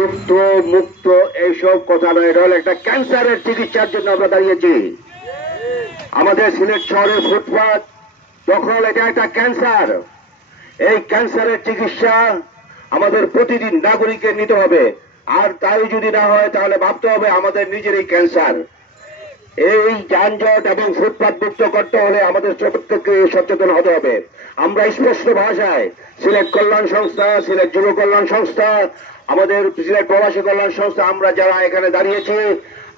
যুদ্ধ মুক্ত, এইসব কথা নয়। এটা হল একটা ক্যান্সারের চিকিৎসার জন্য আমরা দাঁড়িয়েছি। আমাদের সিলেট শহরের ফুটপাথ দখল এটা একটা ক্যান্সার। এই ক্যান্সারের চিকিৎসা আমাদের প্রতিদিন নাগরিকের নিতে হবে। আর তাই যদি না হয়, তাহলে ভাবতে হবে আমাদের নিজেরই ক্যান্সার। এই যানজট এবং ফুটপাত মুক্ত করতে হলে আমাদের প্রত্যেককে সচেতন হতে হবে। আমরা স্পষ্ট ভাষায় সিলেট কল্যাণ সংস্থা, সিলেট যুব কল্যাণ সংস্থা, আমাদের সিলেট প্রবাসী কল্যাণ সংস্থা, আমরা যারা এখানে দাঁড়িয়েছি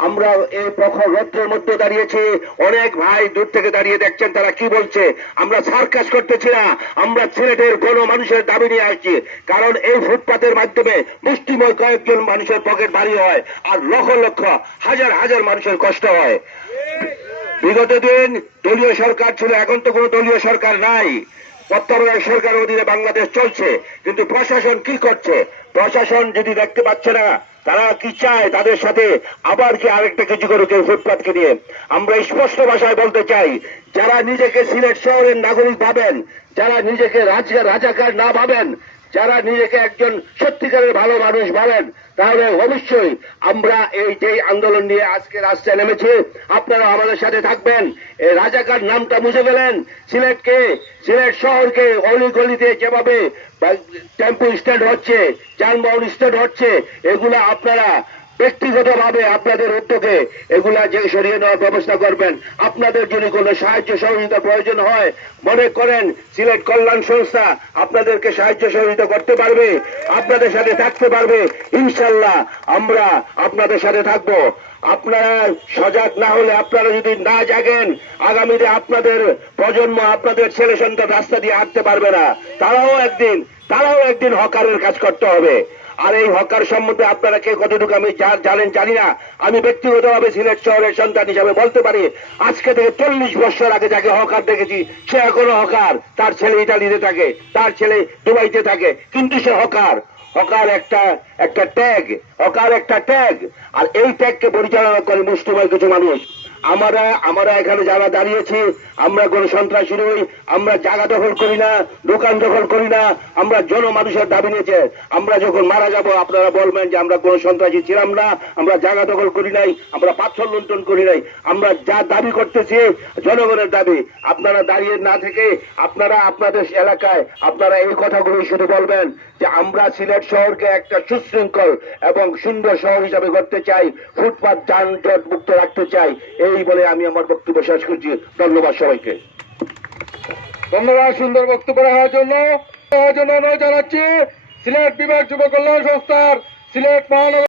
আমরা এই প্রখর রৌদ্রের মধ্যে দাঁড়িয়েছি। অনেক ভাই দূর থেকে দাঁড়িয়ে দেখছেন তারা কি বলছে। আমরা সার্কাস করতেছি না। আমরা সিলেটের কোন মানুষের দাবি নিয়ে আসছি। কারণ এই ফুটপাতের মাধ্যমে মুষ্টিময় কয়েকজন মানুষের পকেট ভারী হয় আর লক্ষ লক্ষ, হাজার হাজার মানুষের কষ্ট হয়। বিগত দিন দলীয় সরকার ছিল, এখন তো কোনো দলীয় সরকার নাই। তত্ত্বাবধায়ক সরকার অধীনে বাংলাদেশ চলছে। কিন্তু প্রশাসন কি করছে? প্রশাসন যদি দেখতে পাচ্ছে না তারা কি চায় তাদের সাথে আবার কি আরেকটা কিছু করেছে ফুটপাথকে দিয়ে নিয়ে? আমরা স্পষ্ট ভাষায় বলতে চাই, যারা নিজেকে সিলেট শহরের নাগরিক ভাবেন, যারা নিজেকে রাজা রাজাকার না ভাবেন যারা নিজেকে একজন সত্যিকারের ভালো মানুষ বলেন তাহলে অবশ্যই আমরা এই যে আন্দোলন নিয়ে আজকে রাস্তায় নেমেছি আপনারা আমাদের সাথে থাকবেন। এই রাজাকার নামটা মুছে গেলেন। সিলেটকে, সিলেট শহরকে অলি গলিতে যেভাবে টেম্পু স্ট্যান্ড হচ্ছে, যানবাহন স্ট্যান্ড হচ্ছে, এগুলা আপনারা ব্যক্তিগতভাবে আপনাদের উদ্যোগে এগুলা যে সরিয়ে নেওয়ার ব্যবস্থা করবেন, আপনাদের যদি কোনো সাহায্য সহযোগিতার প্রয়োজন হয়, মনে করেন সিলেট কল্যাণ সংস্থা আপনাদেরকে সাহায্য সহযোগিতা করতে পারবে, আপনাদের সাথে থাকতে পারবে ইনশাল্লাহ আমরা আপনাদের সাথে থাকব। আপনারা সজাগ না হলে আপনারা যদি না জাগেন, আগামীতে আপনাদের প্রজন্ম, আপনাদের ছেলে সন্তান রাস্তা দিয়ে হাঁটতে পারবে না। তারাও একদিন তারাও একদিন হকারের কাজ করতে হবে। আর এই হকার সম্বন্ধে আপনারা কে কতটুকু আমি যা- জানেন জানি না। আমি ব্যক্তিগতভাবে সিলেট শহরের সন্তান হিসাবে বলতে পারি, আজকে থেকে চল্লিশ বছর আগে যাকে হকার দেখেছি, সে এখনও হকার। তার ছেলে ইটালিতে থাকে, তার ছেলে দুবাইতে থাকে, কিন্তু সে হকার। হকার একটা একটা ট্যাগ হকার একটা ট্যাগ আর এই ট্যাগকে পরিচালনা করে মুষ্টিময় কিছু মানুষ। আমরা আমরা এখানে যারা দাঁড়িয়েছি, আমরা কোনো সন্ত্রাসী নই, আমরা জায়গা দখল করি না, দোকান দখল করি না, আমরা জনমানুষের দাবি নিয়েছে। আমরা যখন মারা যাব, আপনারা বলবেন যে আমরা কোনো সন্ত্রাসী ছিলাম না, আমরা জায়গা দখল করি নাই, আমরা পাথর লুণ্ঠন করি নাই। আমরা যা দাবি করতেছি, জনগণের দাবি। আপনারা দাঁড়িয়ে না থেকে, আপনারা আপনাদের এলাকায়, আপনারা এই কথাগুলো শুধু বলবেন যে আমরা সিলেট শহরকে একটা সুশৃঙ্খল এবং সুন্দর শহর হিসাবে করতে চাই, ফুটপাত যানজট মুক্ত রাখতে চাই। এই বলে আমি আমার বক্তব্য শেষ করছি। ধন্যবাদ সবাইকে। ধন্যবাদ সুন্দর বক্তব্য রাখার জন্য জানাচ্ছি, সিলেট বিভাগ যুব কল্যাণ সংস্থার সিলেট মহানগর